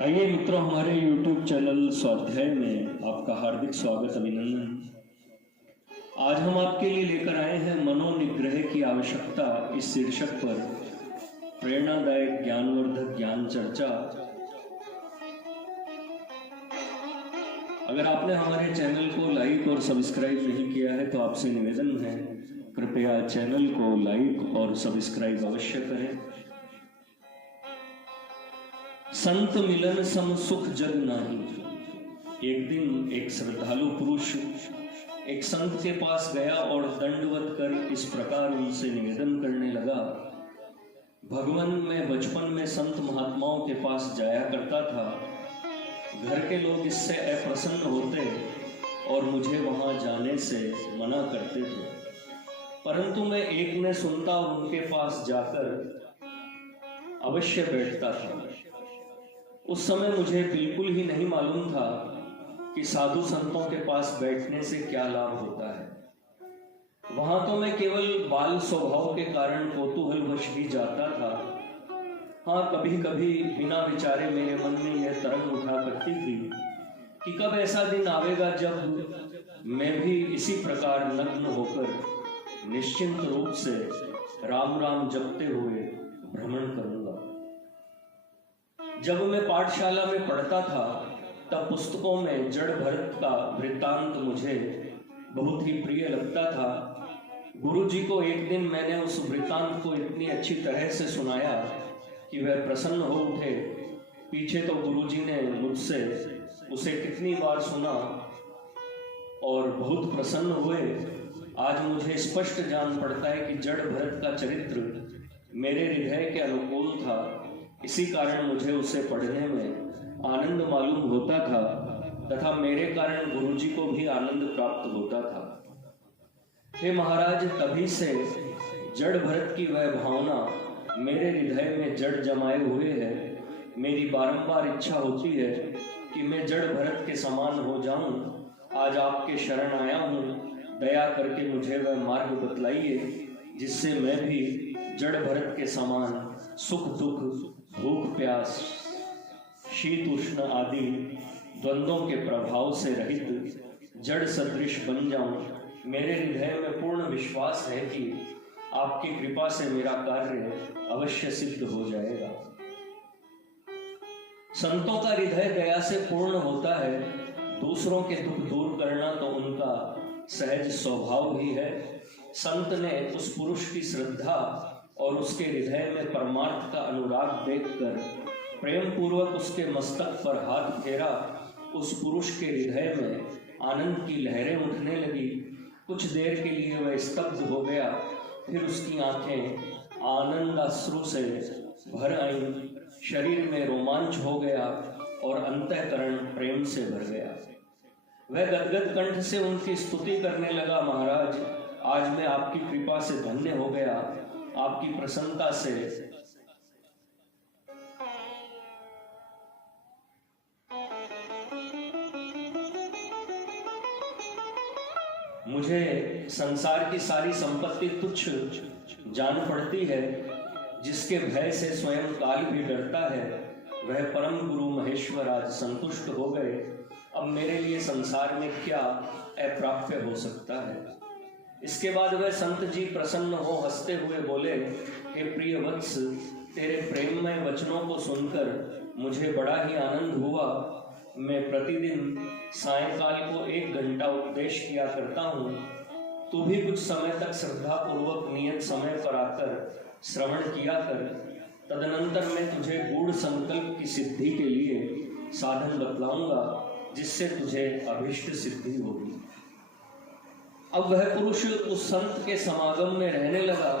आइए मित्रों, हमारे YouTube चैनल स्वाध्याय में आपका हार्दिक स्वागत, अभिनंदन। आज हम आपके लिए लेकर आए हैं मनोनिग्रह की आवश्यकता इस शीर्षक पर प्रेरणादायक ज्ञानवर्धक ज्ञान चर्चा। अगर आपने हमारे चैनल को लाइक और सब्सक्राइब नहीं किया है तो आपसे निवेदन है, कृपया चैनल को लाइक और सब्सक्राइब अवश्य करें। संत मिलन सम सुख जग नाही। एक दिन एक श्रद्धालु पुरुष एक संत के पास गया और दंडवत कर इस प्रकार उनसे निवेदन करने लगा, भगवान, मैं बचपन में संत महात्माओं के पास जाया करता था। घर के लोग इससे अप्रसन्न होते और मुझे वहां जाने से मना करते थे, परंतु मैं एक न सुनता और उनके पास जाकर अवश्य बैठता था। उस समय मुझे बिल्कुल ही नहीं मालूम था कि साधु संतों के पास बैठने से क्या लाभ होता है। वहां तो मैं केवल बाल स्वभाव के कारण कौतूहलवश ही जाता था। हाँ, कभी कभी बिना विचारे मेरे मन में यह तरंग उठा करती थी कि कब ऐसा दिन आवेगा जब मैं भी इसी प्रकार नग्न होकर निश्चिंत रूप से राम राम जपते हुए भ्रमण करूंगा। जब मैं पाठशाला में पढ़ता था तब पुस्तकों में जड़ भरत का वृत्तांत मुझे बहुत ही प्रिय लगता था। गुरुजी को एक दिन मैंने उस वृत्तांत को इतनी अच्छी तरह से सुनाया कि वह प्रसन्न हो उठे। पीछे तो गुरुजी ने मुझसे उसे कितनी बार सुना और बहुत प्रसन्न हुए। आज मुझे स्पष्ट जान पड़ता है कि जड़ भरत का चरित्र मेरे हृदय के अनुकूल था। इसी कारण मुझे उसे पढ़ने में आनंद मालूम होता था तथा मेरे कारण गुरुजी को भी आनंद प्राप्त होता था। हे महाराज, तभी से जड़ भरत की वह भावना मेरे हृदय में जड़ जमाए हुए है। मेरी बारंबार इच्छा होती है कि मैं जड़ भरत के समान हो जाऊं। आज आपके शरण आया हूं, दया करके मुझे वह मार्ग बतलाइए जिससे मैं भी जड़ भरत के समान सुख दुख, भूख प्यास, शीत उष्ण आदि द्वंद्वों के प्रभाव से रहित जड़ सदृश बन जाऊं। मेरे हृदय में पूर्ण विश्वास है कि आपकी कृपा से मेरा कार्य अवश्य सिद्ध हो जाएगा। संतों का हृदय दया से पूर्ण होता है। दूसरों के दुख दूर करना तो उनका सहज स्वभाव ही है। संत ने उस पुरुष की श्रद्धा और उसके हृदय में परमार्थ का अनुराग देखकर प्रेम पूर्वक उसके मस्तक पर हाथ फेरा। उस पुरुष के हृदय में आनंद की लहरें उठने लगी। कुछ देर के लिए वह स्तब्ध हो गया, फिर उसकी आंखें आनंद अश्रु से भर आईं, शरीर में रोमांच हो गया और अंतःकरण प्रेम से भर गया। वह गदगद कंठ से उनकी स्तुति करने लगा, महाराज, आज मैं आपकी कृपा से धन्य हो गया। आपकी प्रसन्नता से मुझे संसार की सारी संपत्ति तुच्छ जान पड़ती है। जिसके भय से स्वयं काल भी डरता है, वह परम गुरु महेश्वर आज संतुष्ट हो गए। अब मेरे लिए संसार में क्या अप्राप्य हो सकता है। इसके बाद वह संत जी प्रसन्न हो हंसते हुए बोले, हे प्रिय वत्स, तेरे प्रेममय वचनों को सुनकर मुझे बड़ा ही आनंद हुआ। मैं प्रतिदिन सायंकाल को 1 घंटा उपदेश किया करता हूँ। तू भी कुछ समय तक श्रद्धा पूर्वक नियत समय पर आकर श्रवण किया कर। तदनंतर मैं तुझे गूढ़ संकल्प की सिद्धि के लिए साधन बतलाऊंगा जिससे तुझे अभीष्ट सिद्धि होगी। अब वह पुरुष उस संत के समागम में रहने लगा।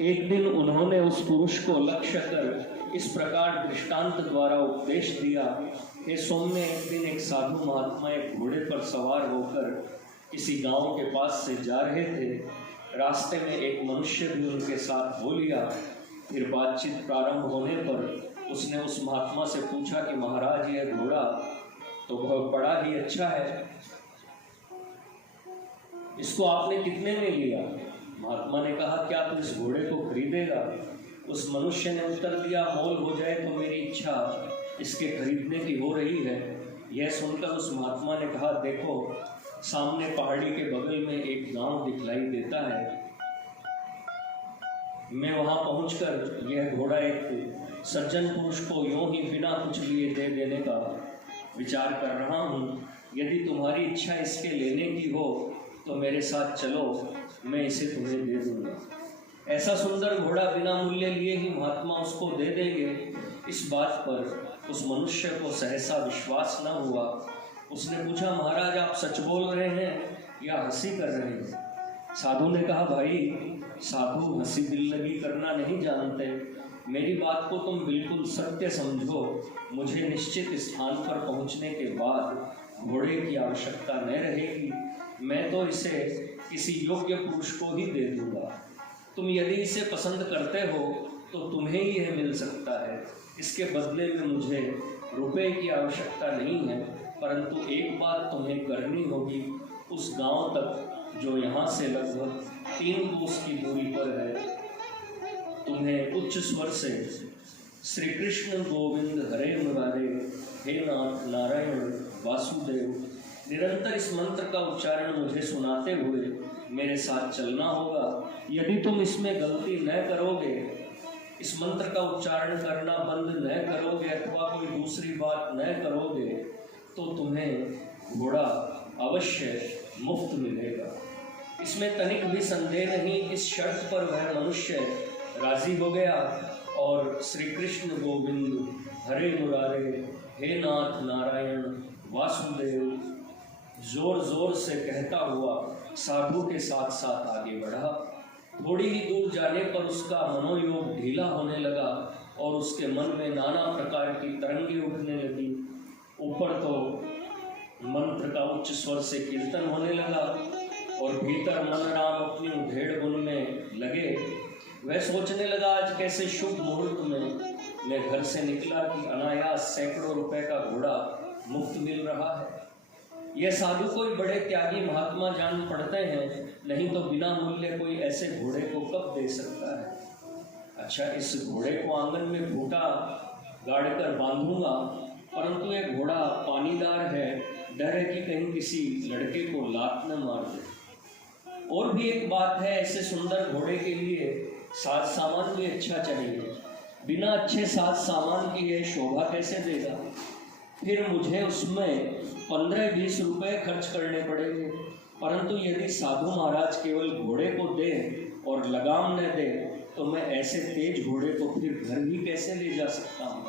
एक दिन उन्होंने उस पुरुष को लक्ष्य कर इस प्रकार दृष्टांत द्वारा उपदेश दिया, हे सौम्य, एक दिन एक साधु महात्मा एक घोड़े पर सवार होकर किसी गांव के पास से जा रहे थे। रास्ते में एक मनुष्य भी उनके साथ हो लिया। फिर बातचीत प्रारंभ होने पर उसने उस महात्मा से पूछा कि महाराज, यह घोड़ा तो बहुत बड़ा ही अच्छा है, इसको आपने कितने में लिया? महात्मा ने कहा, क्या तू इस घोड़े को खरीदेगा? उस मनुष्य ने उत्तर दिया, मोल हो जाए तो मेरी इच्छा इसके खरीदने की हो रही है। यह सुनकर उस महात्मा ने कहा, देखो सामने पहाड़ी के बगल में एक गांव दिखलाई देता है, मैं वहां पहुंचकर यह घोड़ा एक सज्जन पुरुष को यूं ही बिना कुछ लिए दे देने का विचार कर रहा हूँ। यदि तुम्हारी इच्छा इसके लेने की हो तो मेरे साथ चलो, मैं इसे तुम्हें दे दूंगा। ऐसा सुंदर घोड़ा बिना मूल्य लिए ही महात्मा उसको दे देंगे, इस बात पर उस मनुष्य को सहसा विश्वास न हुआ। उसने पूछा, महाराज आप सच बोल रहे हैं या हंसी कर रहे हैं? साधु ने कहा, भाई साधु हंसी दिल्लगी करना नहीं जानते, मेरी बात को तुम बिल्कुल सत्य समझो। मुझे निश्चित स्थान पर पहुंचने के बाद घोड़े की आवश्यकता न रहेगी, मैं तो इसे किसी योग्य पुरुष को ही दे दूंगा। तुम यदि इसे पसंद करते हो तो तुम्हें ही यह मिल सकता है। इसके बदले में मुझे रुपए की आवश्यकता नहीं है, परंतु एक बात तुम्हें करनी होगी। उस गांव तक जो यहाँ से लगभग 3 कोस की दूरी पर है, तुम्हें उच्च स्वर से श्री कृष्ण गोविंद हरे मुरारे हे नाथ नारायण वासुदेव निरंतर इस मंत्र का उच्चारण मुझे सुनाते हुए मेरे साथ चलना होगा। यदि तुम इसमें गलती न करोगे, इस मंत्र का उच्चारण करना बंद न करोगे अथवा कोई दूसरी बात न करोगे, तो तुम्हें घोड़ा अवश्य मुफ्त मिलेगा। इसमें तनिक भी संदेह नहीं। इस शर्त पर वह मनुष्य राजी हो गया और श्री कृष्ण गोविंद हरे मुरारे हे नाथ नारायण वासुदेव जोर जोर से कहता हुआ साधु के साथ साथ आगे बढ़ा। थोड़ी ही दूर जाने पर उसका मनोयोग ढीला होने लगा और उसके मन में नाना प्रकार की तरंगे उठने लगी। ऊपर तो मंत्र का उच्च स्वर से कीर्तन होने लगा और भीतर मन राम अपनी उधेड़ बुन में लगे। वह सोचने लगा, आज कैसे शुभ मुहूर्त में मैं घर से निकला कि अनायास सैकड़ों रुपए का घोड़ा मुफ्त मिल रहा है। यह साधु कोई बड़े त्यागी महात्मा जान पड़ते हैं, नहीं तो बिना मूल्य कोई ऐसे घोड़े को कब दे सकता है। अच्छा, इस घोड़े को आंगन में खूंटा गाड़कर बांधूंगा, परंतु यह घोड़ा पानीदार है, डर है कि कहीं किसी लड़के को लात न मार दे। और भी एक बात है, ऐसे सुंदर घोड़े के लिए साज सामान भी अच्छा चाहिए। बिना अच्छे साज सामान की यह शोभा कैसे देगा। फिर मुझे उसमें 15-20 रुपए खर्च करने पड़ेंगे। परंतु यदि साधु महाराज केवल घोड़े को दे और लगाम न दे, तो मैं ऐसे तेज घोड़े को फिर घर भी कैसे ले जा सकता हूँ।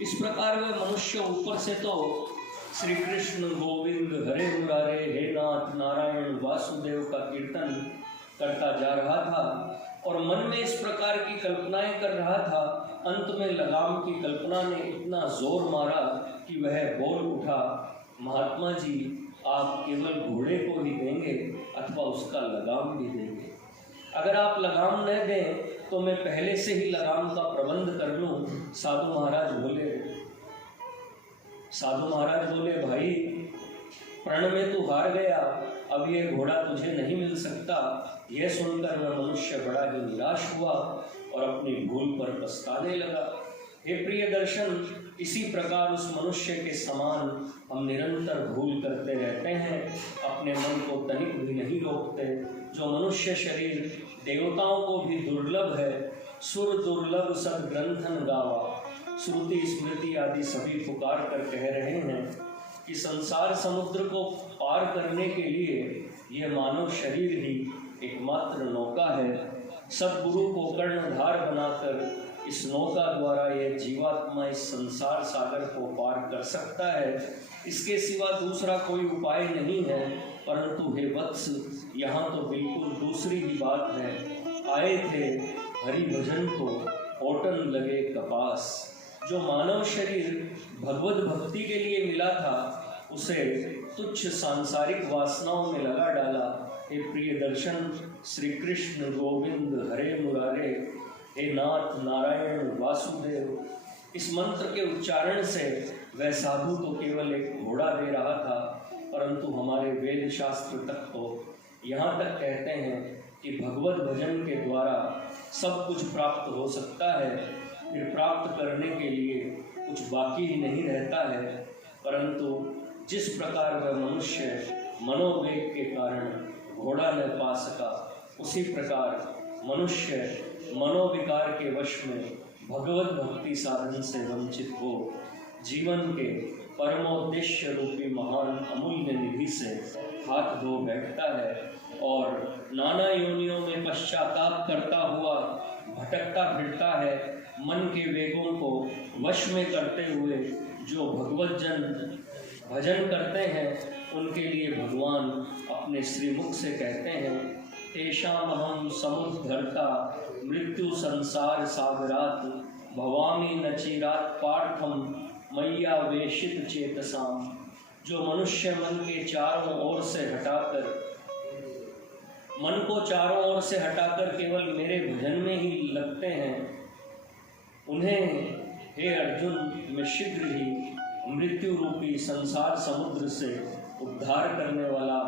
इस प्रकार वह मनुष्य ऊपर से तो श्री कृष्ण गोविंद हरे मुरारे हे नाथ नारायण वासुदेव का कीर्तन करता जा रहा था और मन में इस प्रकार की कल्पनाएं कर रहा था। अंत में लगाम की कल्पना ने इतना जोर मारा कि वह बोल उठा, महात्मा जी आप केवल घोड़े को ही देंगे अथवा उसका लगाम भी देंगे। अगर आप लगाम न दें तो मैं पहले से ही लगाम का प्रबंध कर लूं। साधु महाराज बोले, भाई प्रण में तू हार गया, अब ये घोड़ा तुझे नहीं मिल सकता। यह सुनकर वह मनुष्य बड़ा ही निराश हुआ और अपनी भूल पर पछताने लगा। हे प्रिय दर्शन, इसी प्रकार उस मनुष्य के समान हम निरंतर भूल करते रहते हैं, अपने मन को तनिक भी नहीं रोकते। जो मनुष्य शरीर देवताओं को भी दुर्लभ है, सुर दुर्लभ सद्ग्रंथन गावा, श्रुति स्मृति आदि सभी पुकार कर कह रहे हैं कि संसार समुद्र को पार करने के लिए यह मानव शरीर ही एकमात्र नौका है। सद्गुरु को कर्णधार बनाकर इस नौका द्वारा यह जीवात्मा इस संसार सागर को पार कर सकता है। इसके सिवा दूसरा कोई उपाय नहीं है। परंतु हे वत्स, यहाँ तो बिल्कुल दूसरी ही बात है। आए थे हरि भजन को ओटन लगे कपास। जो मानव शरीर भगवत भक्ति के लिए मिला था, उसे तुच्छ सांसारिक वासनाओं में लगा डाला। हे प्रिय दर्शन, श्री कृष्ण गोविंद हरे मुरारे हे नाथ नारायण वासुदेव, इस मंत्र के उच्चारण से वह साधु तो केवल एक घोड़ा दे रहा था, परंतु हमारे वेद शास्त्र तक तो यहाँ तक कहते हैं कि भगवत भजन के द्वारा सब कुछ प्राप्त हो सकता है, फिर प्राप्त करने के लिए कुछ बाकी ही नहीं रहता है। परंतु जिस प्रकार वह मनुष्य मनोवेग के कारण घोड़ा न पा सका, उसी प्रकार मनुष्य मनोविकार के वश में भगवत भक्ति साधन से वंचित हो जीवन के परमोद्देश्य रूपी महान अमूल्य निधि से हाथ धो बैठता है और नाना योनियों में पश्चाताप करता हुआ भटकता फिरता है। मन के वेगों को वश में करते हुए जो भगवत जन भजन करते हैं, उनके लिए भगवान अपने श्रीमुख से कहते हैं, तेषामहं समुद्धर्ता मृत्यु संसार सागरात भवामी नचिरात पार्थम मैया वेशित चेतसाम। जो मनुष्य मन को चारों ओर से हटाकर केवल मेरे भजन में ही लगते हैं, उन्हें हे अर्जुन मैं शीघ्र ही मृत्यु रूपी संसार समुद्र से उद्धार करने वाला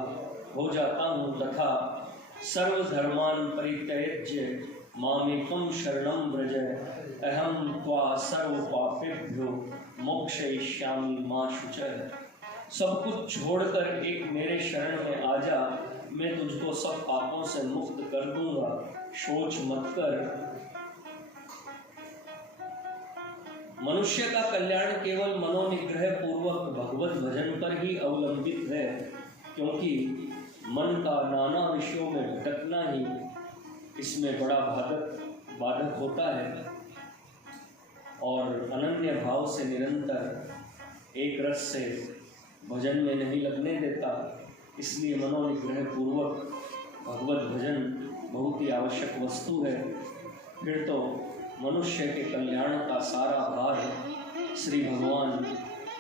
हो जाता हूँ तथा सर्वधर्मान् परित्यज्य मामेकं शरणं व्रज अहं त्वा सर्व पापेभ्यो मोक्षयिष्यामि मा शुचः। सब कुछ छोड़कर एक मेरे शरण में आ जा, मैं तुझको सब पापों से मुक्त कर दूंगा, सोच मत कर। मनुष्य का कल्याण केवल मनोनिग्रह पूर्वक भगवत भजन पर ही अवलंबित है, क्योंकि मन का नाना विषयों में भटकना ही इसमें बड़ा बाधक होता है और अनन्य भाव से निरंतर एक रस से भजन में नहीं लगने देता। इसलिए मनोनिग्रह पूर्वक भगवत भजन बहुत ही आवश्यक वस्तु है। फिर तो मनुष्य के कल्याण का सारा भार श्री भगवान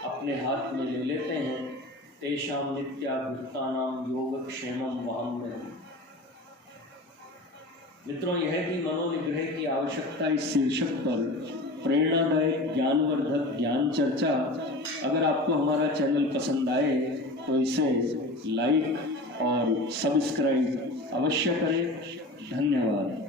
अपने हाथ में ले लेते हैं। तेषां नित्याभियुक्तानां योगक्षेमं वहाम्यहम्। मित्रों, यह थी मनोनिग्रह की आवश्यकता इस शीर्षक पर प्रेरणादायक ज्ञानवर्धक ज्ञान चर्चा। अगर आपको हमारा चैनल पसंद आए तो इसे लाइक और सब्सक्राइब अवश्य करें। धन्यवाद।